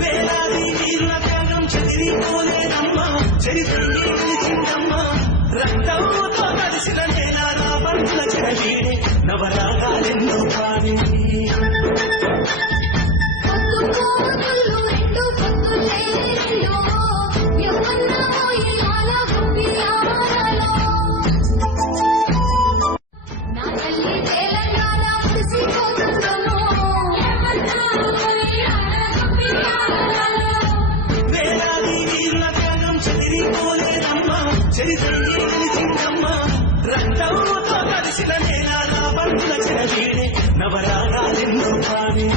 వేలాది వీరుల త్యాగం చెదిరిపోలేదమ్మా, చరిత్రని నిలిచిందమ్మా. రక్తంతో కలిసిన నేల నా బంధుల చెరవీడే నవరాగాలెన్నో పాడే. వేలాది వీరుల త్యాగం చెదిరిపోలేదమ్మా, చరిత్రని నిలిచిందమ్మా. రక్తంతో కలిసిన నేల నా బంధుల చెరవీడే నవరాగాలెన్నో పాడే.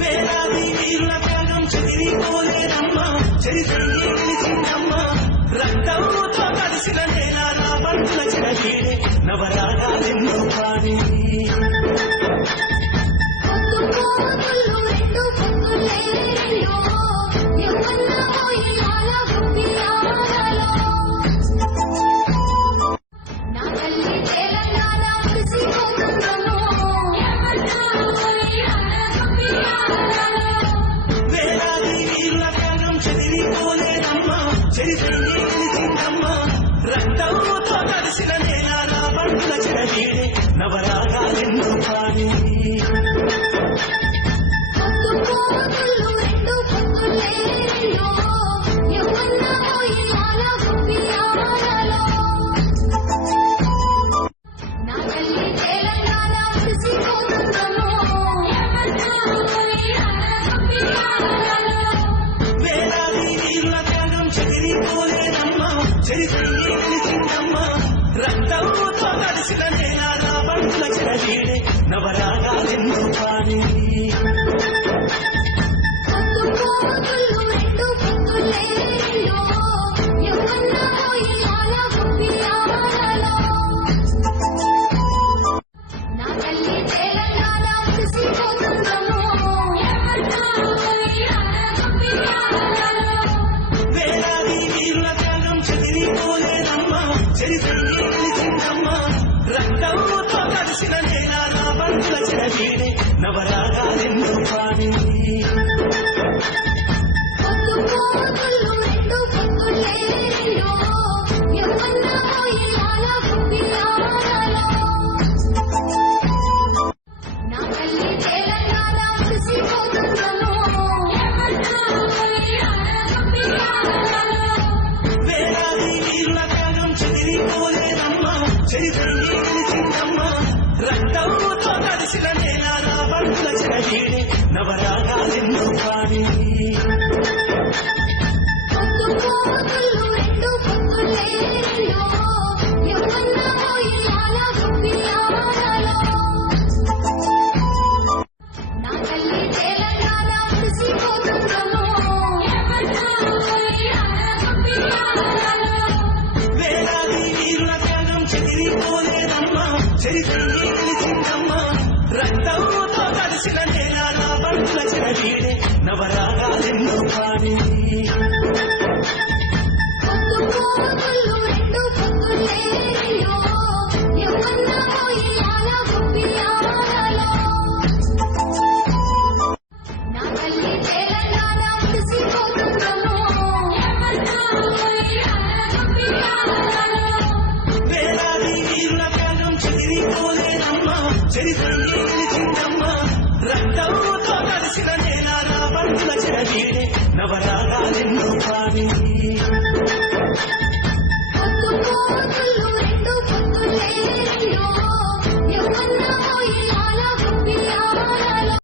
వేలాది వీరుల త్యాగం చెదిరిపోలేదమ్మా, చరిత్రని నిలిచిందమ్మా. రక్తంతో కలిసిన నేల నా బంధుల చెరవీడే నవరాగాలెన్నో పాడే. వేలాది వీరుల త్యాగం చెదిరిపోలేదమ్మా, చరిత్రని నిలిచిందమ్మా. రక్తంతో కలిసిన నేల నా బంధుల చెరవీడే నవరాగాలెన్నో పాడే. వేలాది వీరుల త్యాగం చెదిరిపోలేదమ్మా, చరిత్రని నిలిచిందమ్మా. రక్తంతో కలిసిన నేల నా బంధుల చెరవీడే నవరాగాలెన్నో పాడే. వేలాది వీరుల త్యాగం చెదిరిపోలేదమ్మా, చరిత్రని నిలిచిందమ్మా. రక్తంతో కలిసిన నేల నా బంధుల చెరవీడే నవరాగాలెన్నో పాడే. వేలాది వీరుల త్యాగం చెదిరిపోలేదమ్మా, చరిత్రని నిలిచిందమ్మా. రక్తంతో కలిసిన నేల నా బంధుల చెరవీడే నవరాగాలెన్నో పాడే. వేలాది వీరుల త్యాగం చెదిరిపోలేదమ్మా, చరిత్రని నిలిచిందమ్మా. రక్తంతో కలిసిన నేల నా బంధుల చెరవీడే నవరాగాలెన్నో పాడే. వేలాది వీరుల త్యాగం చెదిరిపోలేదమ్మా, చరిత్రని నిలిచిందమ్మా. రక్తంతో కలిసిన నేల నా బంధుల చెరవీడే నవరాగాలెన్నో పాడే.